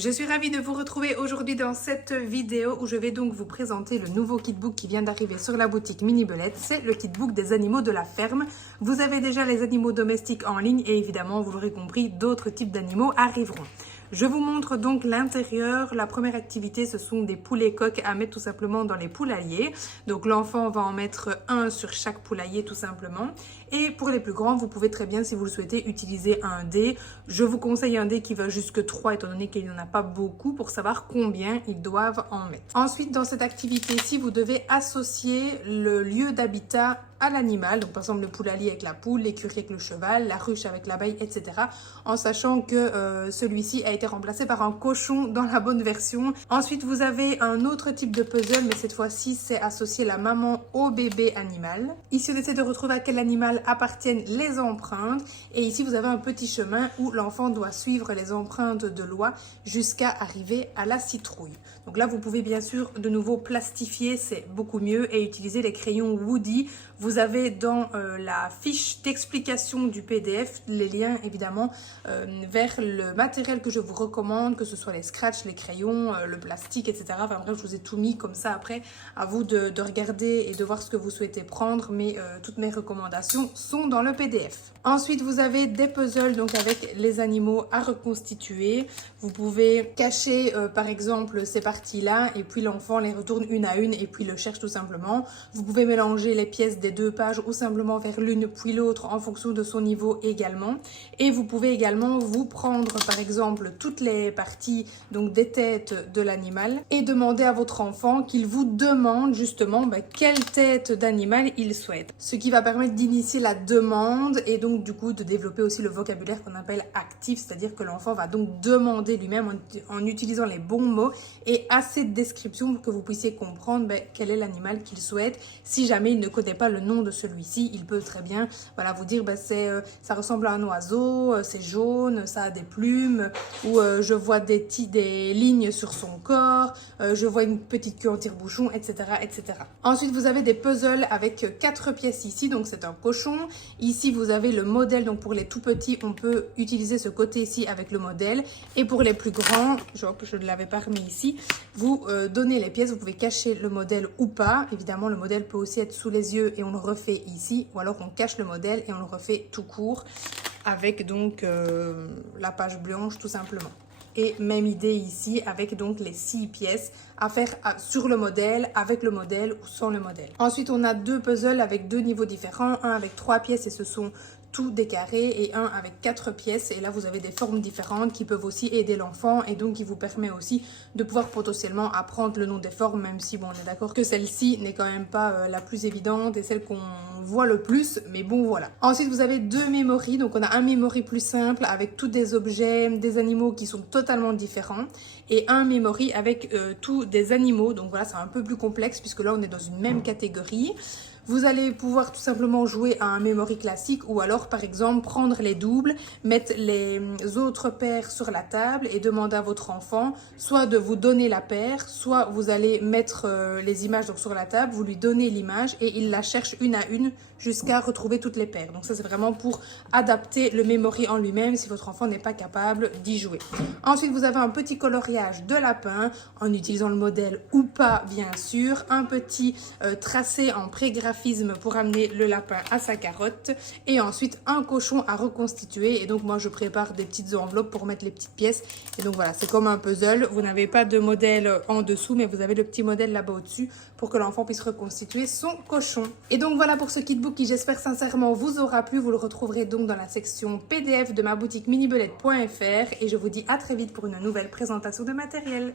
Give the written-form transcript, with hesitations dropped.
Je suis ravie de vous retrouver aujourd'hui dans cette vidéo où je vais donc vous présenter le nouveau kitbook qui vient d'arriver sur la boutique Mini Belette. C'est le kitbook des animaux de la ferme. Vous avez déjà les animaux domestiques en ligne et évidemment, vous l'aurez compris, d'autres types d'animaux arriveront. Je vous montre donc l'intérieur. La première activité, ce sont des poulets coqs à mettre tout simplement dans les poulaillers. Donc l'enfant va en mettre un sur chaque poulailler tout simplement. Et pour les plus grands, vous pouvez très bien, si vous le souhaitez, utiliser un dé. Je vous conseille un dé qui va jusque 3 étant donné qu'il n'y en a pas beaucoup pour savoir combien ils doivent en mettre. Ensuite, dans cette activité-ci, vous devez associer le lieu d'habitat à l'animal, donc par exemple le poulailler avec la poule, l'écurie avec le cheval, la ruche avec l'abeille, etc. En sachant que celui-ci a été remplacé par un cochon dans la bonne version. Ensuite, vous avez un autre type de puzzle, mais cette fois-ci, c'est associer la maman au bébé animal. Ici, on essaie de retrouver à quel animal appartiennent les empreintes. Et ici, vous avez un petit chemin où l'enfant doit suivre les empreintes de l'oie jusqu'à arriver à la citrouille. Donc là, vous pouvez bien sûr de nouveau plastifier, c'est beaucoup mieux, et utiliser les crayons Woody. Vous avez dans la fiche d'explication du PDF les liens évidemment vers le matériel que je vous recommande, que ce soit les scratchs, les crayons, le plastique, etc. Enfin bref, je vous ai tout mis comme ça après, à vous de regarder et de voir ce que vous souhaitez prendre, mais toutes mes recommandations sont dans le PDF. Ensuite, vous avez des puzzles donc avec les animaux à reconstituer. Vous pouvez cacher par exemple ces parties-là et puis l'enfant les retourne une à une et puis le cherche tout simplement. Vous pouvez mélanger les pièces des deux pages ou simplement vers l'une puis l'autre en fonction de son niveau également. Et vous pouvez également vous prendre par exemple toutes les parties donc des têtes de l'animal et demander à votre enfant qu'il vous demande justement quelle tête d'animal il souhaite. Ce qui va permettre d'initier la demande et donc du coup de développer aussi le vocabulaire qu'on appelle actif, c'est-à-dire que l'enfant va donc demander lui-même en utilisant les bons mots et assez de descriptions pour que vous puissiez comprendre quel est l'animal qu'il souhaite. Si jamais il ne connaît pas le nom de celui-ci, il peut très bien vous dire ça ressemble à un oiseau, c'est jaune, ça a des plumes, ou je vois des lignes sur son corps, je vois une petite queue en tire-bouchon, etc., etc. Ensuite, vous avez des puzzles avec 4 pièces ici, donc c'est un cochon. Ici, vous avez le modèle, donc pour les tout petits, on peut utiliser ce côté ici avec le modèle. Et pour les plus grands, je ne l'avais pas remis ici, vous donnez les pièces, vous pouvez cacher le modèle ou pas. Évidemment, le modèle peut aussi être sous les yeux et on le refait ici, ou alors on cache le modèle et on le refait tout court avec donc la page blanche tout simplement. Et même idée ici avec donc les 6 pièces à faire sur le modèle, avec le modèle ou sans le modèle. Ensuite, on a 2 puzzles avec 2 niveaux différents, un avec 3 pièces et ce sont tout des carrés et un avec 4 pièces et là vous avez des formes différentes qui peuvent aussi aider l'enfant et donc qui vous permet aussi de pouvoir potentiellement apprendre le nom des formes, même si bon on est d'accord que celle-ci n'est quand même pas la plus évidente et celle qu'on voit le plus, mais bon voilà. Ensuite vous avez 2 memories, donc on a un memory plus simple avec tous des objets, des animaux qui sont totalement différents et un memory avec tous des animaux, donc voilà c'est un peu plus complexe puisque là on est dans une même catégorie. Vous allez pouvoir tout simplement jouer à un memory classique ou alors par exemple prendre les doubles, mettre les autres paires sur la table et demander à votre enfant soit de vous donner la paire, soit vous allez mettre les images donc sur la table, vous lui donnez l'image et il la cherche une à une jusqu'à retrouver toutes les paires. Donc ça c'est vraiment pour adapter le memory en lui-même si votre enfant n'est pas capable d'y jouer. Ensuite vous avez un petit coloriage de lapin en utilisant le modèle ou pas bien sûr, un petit tracé en prégraphisme pour amener le lapin à sa carotte et ensuite un cochon à reconstituer et donc moi je prépare des petites enveloppes pour mettre les petites pièces et donc voilà c'est comme un puzzle, vous n'avez pas de modèle en dessous mais vous avez le petit modèle là-bas au-dessus pour que l'enfant puisse reconstituer son cochon. Et donc voilà pour ce kitbook qui j'espère sincèrement vous aura plu, vous le retrouverez donc dans la section PDF de ma boutique minibelette.fr et je vous dis à très vite pour une nouvelle présentation de matériel.